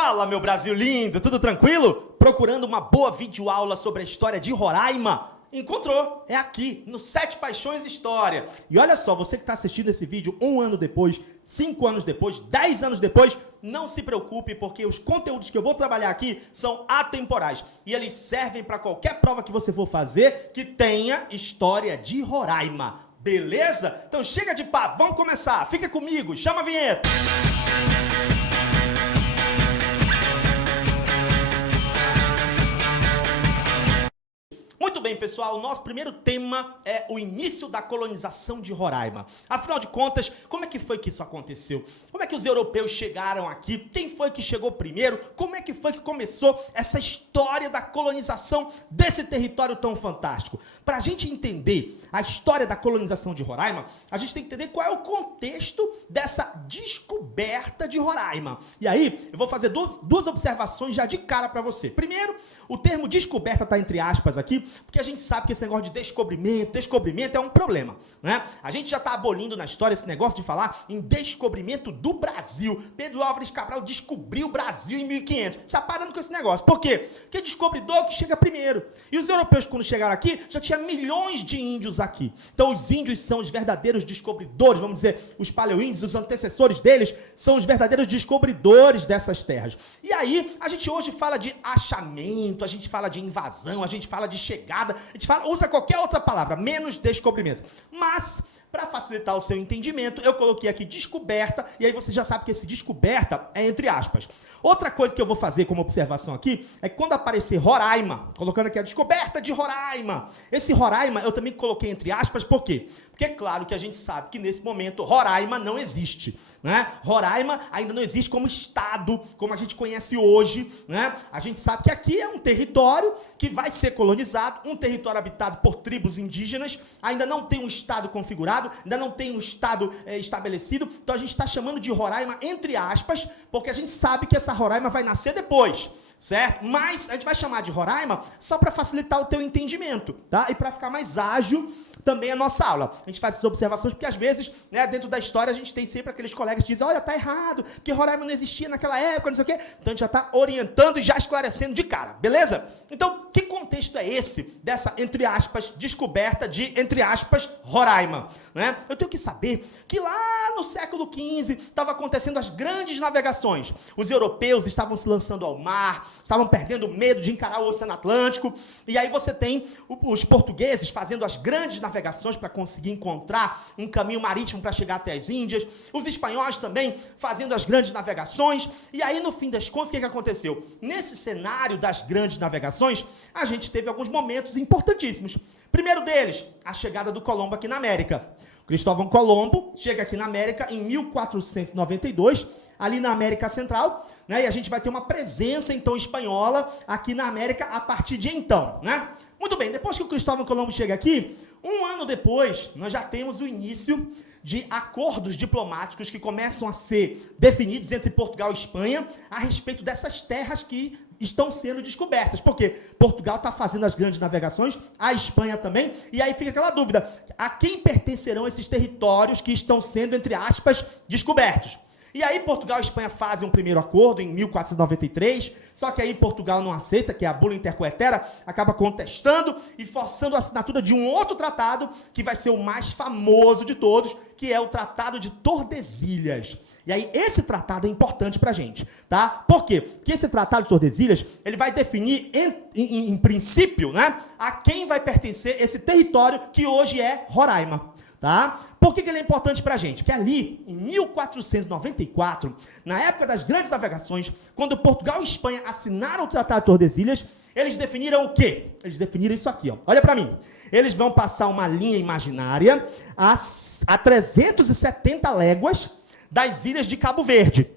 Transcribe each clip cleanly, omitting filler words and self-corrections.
Fala, meu Brasil lindo, tudo tranquilo? Procurando uma boa videoaula sobre a história de Roraima? Encontrou, é aqui, no Sete Paixões História. E olha só, você que está assistindo esse vídeo 1 ano depois, 5 anos depois, 10 anos depois, não se preocupe, porque os conteúdos que eu vou trabalhar aqui são atemporais. E eles servem para qualquer prova que você for fazer que tenha história de Roraima. Beleza? Então chega de papo, vamos começar. Fica comigo, chama a vinheta. Muito bem, pessoal, o nosso primeiro tema é o início da colonização de Roraima. Afinal de contas, como é que foi que isso aconteceu? Como é que os europeus chegaram aqui? Quem foi que chegou primeiro? Como é que foi que começou essa história da colonização desse território tão fantástico? Para a gente entender a história da colonização de Roraima, a gente tem que entender qual é o contexto dessa descoberta de Roraima. E aí, eu vou fazer duas observações já de cara para você. Primeiro, o termo descoberta está entre aspas aqui, porque a gente sabe que esse negócio de descobrimento é um problema, né? A gente já está abolindo na história esse negócio de falar em descobrimento do Brasil. Pedro Álvares Cabral descobriu o Brasil em 1500. Está parando com esse negócio. Por quê? Porque é descobridor que chega primeiro. E os europeus, quando chegaram aqui, já tinha milhões de índios aqui. Então, os índios são os verdadeiros descobridores, vamos dizer, os paleoíndios, os antecessores deles, são os verdadeiros descobridores dessas terras. E aí, a gente hoje fala de achamento, a gente fala de invasão, a gente fala de chegada, a gente usa qualquer outra palavra, menos descobrimento. Mas, para facilitar o seu entendimento, eu coloquei aqui descoberta, e aí você já sabe que esse descoberta é entre aspas. Outra coisa que eu vou fazer como observação aqui, é que quando aparecer Roraima, colocando aqui a descoberta de Roraima, esse Roraima eu também coloquei entre aspas, por quê? Porque é claro que a gente sabe que nesse momento Roraima não existe, né? Roraima ainda não existe como estado, como a gente conhece hoje, né? A gente sabe que aqui é um território que vai ser colonizado, um território habitado por tribos indígenas, ainda não tem um estado configurado, ainda não tem um estado estabelecido, então a gente está chamando de Roraima entre aspas, porque a gente sabe que essa Roraima vai nascer depois, certo? Mas a gente vai chamar de Roraima só para facilitar o teu entendimento, tá? E para ficar mais ágil também a nossa aula. A gente faz essas observações porque às vezes, né, dentro da história a gente tem sempre aqueles colegas que dizem, olha, tá errado, que Roraima não existia naquela época, não sei o quê. Então a gente já está orientando e já esclarecendo de cara, beleza? Então, que contexto é esse dessa, entre aspas, descoberta de, entre aspas, Roraima? Né? Eu tenho que saber que lá no século XV estava acontecendo as grandes navegações. Os europeus estavam se lançando ao mar, estavam perdendo medo de encarar o Oceano Atlântico, e aí você tem os portugueses fazendo as grandes navegações para conseguir encontrar um caminho marítimo para chegar até as Índias, os espanhóis também fazendo as grandes navegações, e aí no fim das contas o que aconteceu? Nesse cenário das grandes navegações, a gente teve alguns momentos importantíssimos. Primeiro deles, a chegada do Colombo aqui na América. Cristóvão Colombo chega aqui na América em 1492, ali na América Central, né? E a gente vai ter uma presença, então, espanhola aqui na América a partir de então, né? Muito bem, depois que o Cristóvão Colombo chega aqui, 1 ano depois, nós já temos o início de acordos diplomáticos que começam a ser definidos entre Portugal e Espanha a respeito dessas terras que estão sendo descobertas. Porque Portugal está fazendo as grandes navegações, a Espanha também, e aí fica aquela dúvida, a quem pertencerão esses territórios que estão sendo, entre aspas, descobertos? E aí Portugal e Espanha fazem um primeiro acordo em 1493, só que aí Portugal não aceita, que é a bula intercoetera, acaba contestando e forçando a assinatura de um outro tratado, que vai ser o mais famoso de todos, que é o Tratado de Tordesilhas. E aí esse tratado é importante pra gente, tá? Por quê? Porque esse Tratado de Tordesilhas, ele vai definir, em princípio, né, a quem vai pertencer esse território que hoje é Roraima. Tá? Por que ele é importante para a gente? Porque ali, em 1494, na época das grandes navegações, quando Portugal e Espanha assinaram o Tratado de Tordesilhas, eles definiram o quê? Eles definiram isso aqui, ó. Olha para mim. Eles vão passar uma linha imaginária a 370 léguas das ilhas de Cabo Verde.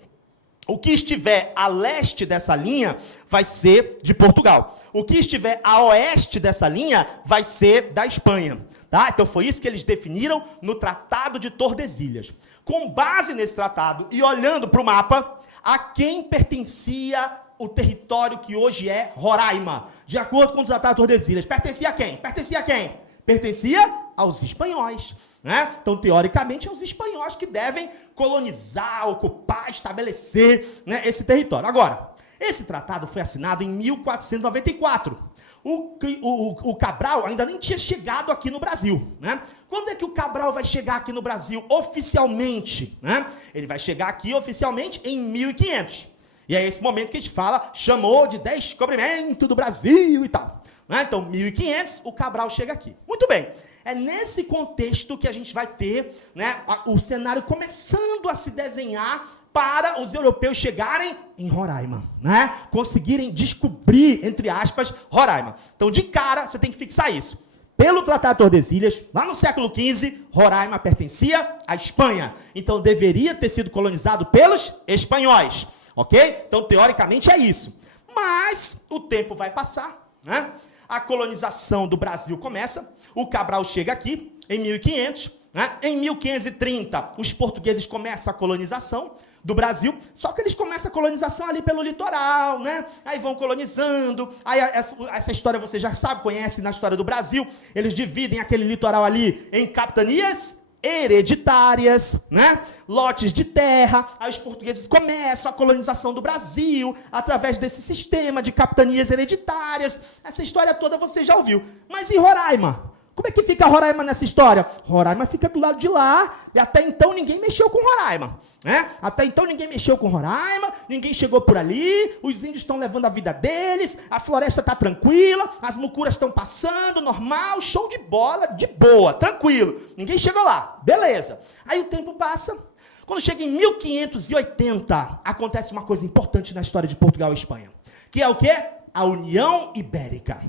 O que estiver a leste dessa linha vai ser de Portugal. O que estiver a oeste dessa linha vai ser da Espanha. Tá? Então foi isso que eles definiram no Tratado de Tordesilhas. Com base nesse tratado e olhando para o mapa, a quem pertencia o território que hoje é Roraima? De acordo com o Tratado de Tordesilhas, pertencia a quem? Pertencia a quem? Pertencia aos espanhóis. Né? Então, teoricamente, é os espanhóis que devem colonizar, ocupar, estabelecer, né, esse território. Agora, Esse tratado foi assinado em 1494. O Cabral ainda nem tinha chegado aqui no Brasil, né? Quando é que o Cabral vai chegar aqui no Brasil oficialmente, né? Ele vai chegar aqui oficialmente em 1500. E é esse momento que a gente fala, chamou de descobrimento do Brasil e tal, né? Então, 1500, o Cabral chega aqui. Muito bem, é nesse contexto que a gente vai ter, né, o cenário começando a se desenhar para os europeus chegarem em Roraima, né? Conseguirem descobrir, entre aspas, Roraima. Então, de cara, você tem que fixar isso. Pelo Tratado de Tordesilhas, lá no século XV, Roraima pertencia à Espanha. Então, deveria ter sido colonizado pelos espanhóis, ok? Então, teoricamente, é isso. Mas o tempo vai passar, né? A colonização do Brasil começa, o Cabral chega aqui em 1500, né? Em 1530, os portugueses começam a colonização do Brasil, só que eles começam a colonização ali pelo litoral, né? Aí vão colonizando, aí essa história você já sabe, conhece na história do Brasil, eles dividem aquele litoral ali em capitanias hereditárias, né? Lotes de terra, aí os portugueses começam a colonização do Brasil através desse sistema de capitanias hereditárias. Essa história toda você já ouviu. Mas e Roraima? Como é que fica Roraima nessa história? Roraima fica do lado de lá, e até então ninguém mexeu com Roraima, né? Até então ninguém mexeu com Roraima, ninguém chegou por ali, os índios estão levando a vida deles, a floresta está tranquila, as mucuras estão passando, normal, show de bola, de boa, tranquilo. Ninguém chegou lá, beleza. Aí o tempo passa, quando chega em 1580, acontece uma coisa importante na história de Portugal e Espanha, que é o quê? A União Ibérica.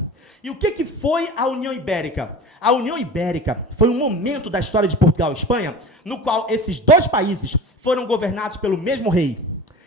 E o que foi a União Ibérica? A União Ibérica foi um momento da história de Portugal e Espanha no qual esses dois países foram governados pelo mesmo rei.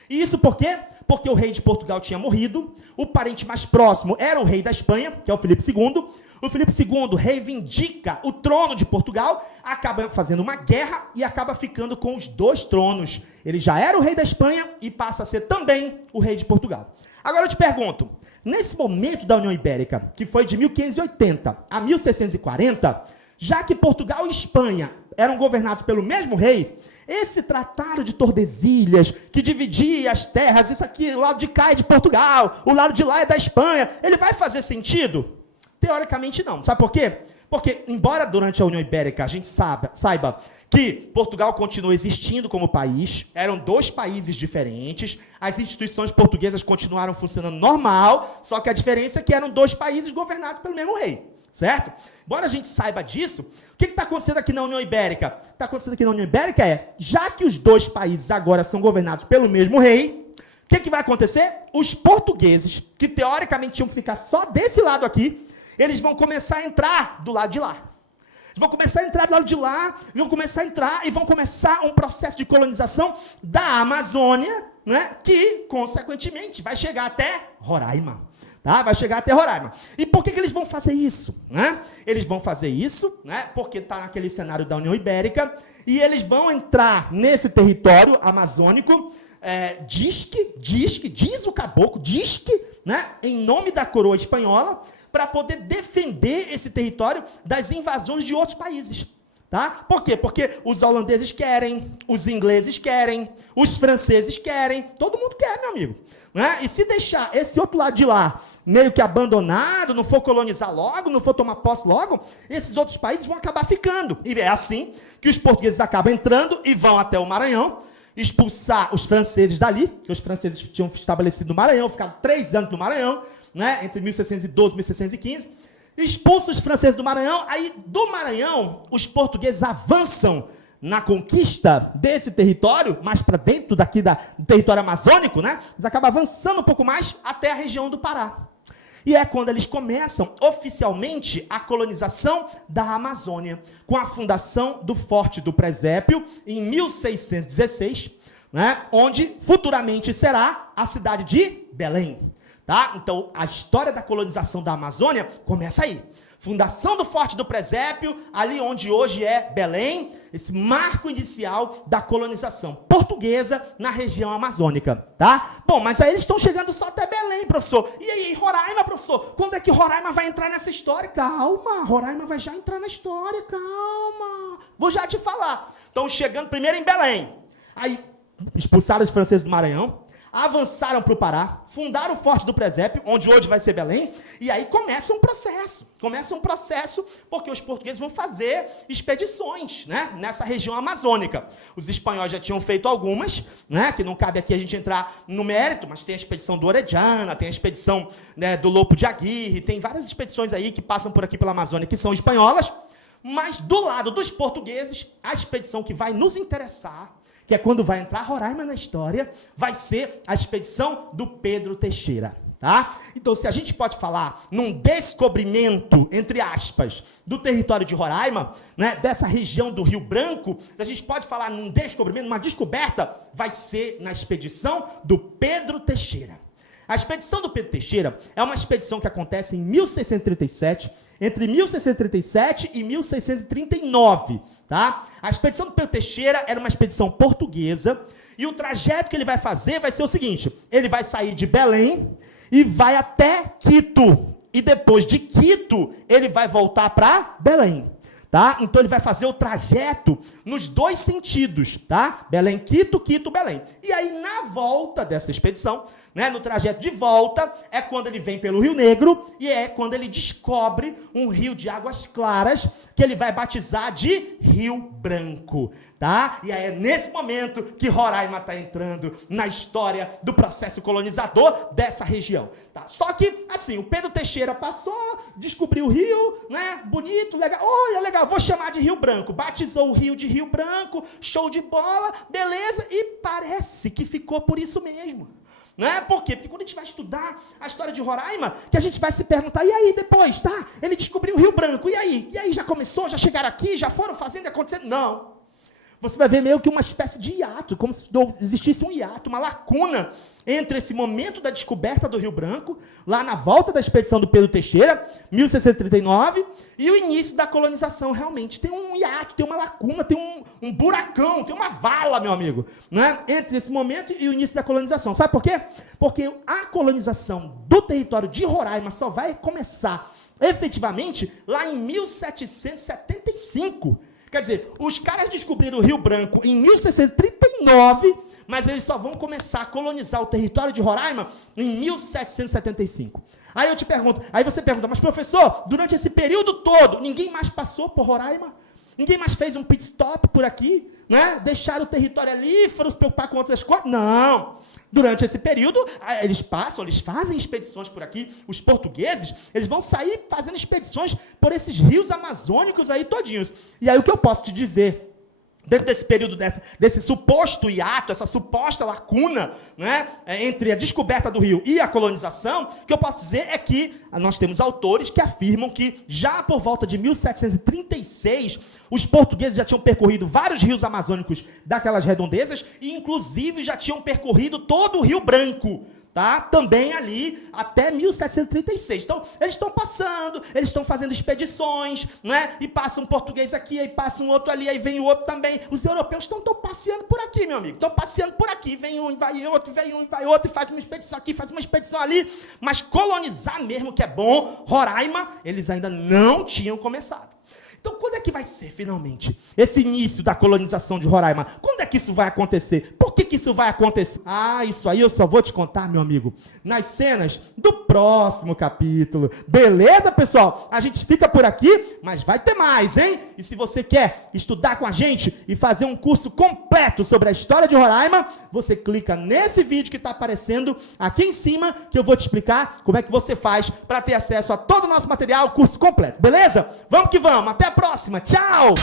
E isso por quê? Porque o rei de Portugal tinha morrido, o parente mais próximo era o rei da Espanha, que é o Filipe II. O Filipe II reivindica o trono de Portugal, acaba fazendo uma guerra e acaba ficando com os dois tronos. Ele já era o rei da Espanha e passa a ser também o rei de Portugal. Agora eu te pergunto, nesse momento da União Ibérica, que foi de 1580 a 1640, já que Portugal e Espanha eram governados pelo mesmo rei, esse Tratado de Tordesilhas, que dividia as terras, isso aqui, o lado de cá é de Portugal, o lado de lá é da Espanha, ele vai fazer sentido? Teoricamente não. Sabe por quê? Porque, embora durante a União Ibérica a gente saiba que Portugal continua existindo como país, eram dois países diferentes, as instituições portuguesas continuaram funcionando normal, só que a diferença é que eram dois países governados pelo mesmo rei, certo? Embora a gente saiba disso, o que está acontecendo aqui na União Ibérica? O que está acontecendo aqui na União Ibérica é, já que os dois países agora são governados pelo mesmo rei, o que vai acontecer? Os portugueses, que teoricamente tinham que ficar só desse lado aqui, eles vão começar a entrar do lado de lá. Eles vão começar a entrar do lado de lá, vão começar a entrar e vão começar um processo de colonização da Amazônia, né, que, consequentemente, vai chegar até Roraima. Tá? Vai chegar até Roraima. E por que eles vão fazer isso? Né? Eles vão fazer isso, né, porque está naquele cenário da União Ibérica, e eles vão entrar nesse território amazônico, diz o caboclo, né, em nome da coroa espanhola, para poder defender esse território das invasões de outros países. Tá? Por quê? Porque os holandeses querem, os ingleses querem, os franceses querem, todo mundo quer, meu amigo. Né? E se deixar esse outro lado de lá meio que abandonado, não for colonizar logo, não for tomar posse logo, esses outros países vão acabar ficando. E é assim que os portugueses acabam entrando e vão até o Maranhão, expulsar os franceses dali, que os franceses tinham estabelecido no Maranhão, ficaram 3 anos no Maranhão, né, entre 1612 e 1615, expulsam os franceses do Maranhão, aí do Maranhão, os portugueses avançam na conquista desse território, mais para dentro daqui do território amazônico, né, eles acabam avançando um pouco mais até a região do Pará. E é quando eles começam, oficialmente, a colonização da Amazônia, com a fundação do Forte do Presépio, em 1616, né, onde futuramente será a cidade de Belém. Tá? Então, a história da colonização da Amazônia começa aí. Fundação do Forte do Presépio, ali onde hoje é Belém, esse marco inicial da colonização portuguesa na região amazônica, tá? Bom, mas aí eles estão chegando só até Belém, professor. E aí, Roraima, professor? Quando é que Roraima vai entrar nessa história? Calma, Roraima vai já entrar na história, calma. Vou já te falar. Estão chegando primeiro em Belém. Aí, expulsaram os franceses do Maranhão. avançaram para o Pará, fundaram o Forte do Presépio, onde hoje vai ser Belém, e aí começa um processo, porque os portugueses vão fazer expedições, né, nessa região amazônica. Os espanhóis já tinham feito algumas, né, que não cabe aqui a gente entrar no mérito, mas tem a expedição do Orellana, tem a expedição, né, do Lopo de Aguirre, tem várias expedições aí que passam por aqui pela Amazônia, que são espanholas, mas do lado dos portugueses, a expedição que vai nos interessar, que é quando vai entrar Roraima na história, vai ser a expedição do Pedro Teixeira, tá? Então, se a gente pode falar num descobrimento, entre aspas, do território de Roraima, né, dessa região do Rio Branco, a gente pode falar num descobrimento, uma descoberta, vai ser na expedição do Pedro Teixeira. A expedição do Pedro Teixeira é uma expedição que acontece em 1637, entre 1637 e 1639, tá? A expedição do Pedro Teixeira era uma expedição portuguesa, e o trajeto que ele vai fazer vai ser o seguinte: ele vai sair de Belém e vai até Quito, e depois de Quito, ele vai voltar para Belém. Tá? Então ele vai fazer o trajeto nos dois sentidos, tá? Belém, Quito, Quito, Belém. E aí na volta dessa expedição, né, no trajeto de volta, é quando ele vem pelo Rio Negro e é quando ele descobre um rio de águas claras que ele vai batizar de Rio Branco, tá? E aí é nesse momento que Roraima está entrando na história do processo colonizador dessa região, tá? Só que, assim, o Pedro Teixeira passou, descobriu o rio, né? Bonito, legal, olha, legal, vou chamar de Rio Branco, batizou o rio de Rio Branco, show de bola, beleza, e parece que ficou por isso mesmo. Não é? Por quê? Porque quando a gente vai estudar a história de Roraima, que a gente vai se perguntar, e aí depois, tá? Ele descobriu o Rio Branco, e aí? E aí já começou, já chegaram aqui, já foram fazendo e acontecendo? Não. Você vai ver meio que uma espécie de hiato, como se existisse um hiato, uma lacuna entre esse momento da descoberta do Rio Branco, lá na volta da expedição do Pedro Teixeira, 1639, e o início da colonização. Realmente tem um hiato, tem uma lacuna, tem um buracão, tem uma vala, meu amigo, né, entre esse momento e o início da colonização. Sabe por quê? Porque a colonização do território de Roraima só vai começar efetivamente lá em 1775. Quer dizer, os caras descobriram o Rio Branco em 1639, mas eles só vão começar a colonizar o território de Roraima em 1775. Aí eu te pergunto, aí você pergunta, mas professor, durante esse período todo, ninguém mais passou por Roraima? Ninguém mais fez um pit stop por aqui? Né? Deixaram o território ali e foram se preocupar com outras coisas? Não! Durante esse período, eles fazem expedições por aqui. Os portugueses, eles vão sair fazendo expedições por esses rios amazônicos aí todinhos. E aí o que eu posso te dizer, dentro desse período, desse suposto hiato, essa suposta lacuna, né, entre a descoberta do rio e a colonização, o que eu posso dizer é que nós temos autores que afirmam que já por volta de 1736, os portugueses já tinham percorrido vários rios amazônicos daquelas redondezas e, inclusive, já tinham percorrido todo o Rio Branco, tá? Também ali até 1736. Então, eles estão passando, eles estão fazendo expedições, né? E passa um português aqui, aí passa um outro ali, aí vem o outro também. Os europeus estão passeando por aqui, meu amigo. Estão passeando por aqui. Vem um e vai outro, vem um e vai outro, e faz uma expedição aqui, faz uma expedição ali. Mas colonizar mesmo, que é bom, Roraima, eles ainda não tinham começado. Então, quando é que vai ser, finalmente, esse início da colonização de Roraima? Quando é que isso vai acontecer? Por que isso vai acontecer? Ah, isso aí eu só vou te contar, meu amigo, nas cenas do próximo capítulo. Beleza, pessoal? A gente fica por aqui, mas vai ter mais, hein? E se você quer estudar com a gente e fazer um curso completo sobre a história de Roraima, você clica nesse vídeo que está aparecendo aqui em cima, que eu vou te explicar como é que você faz para ter acesso a todo o nosso material, curso completo. Beleza? Vamos que vamos. Até a próxima. Tchau!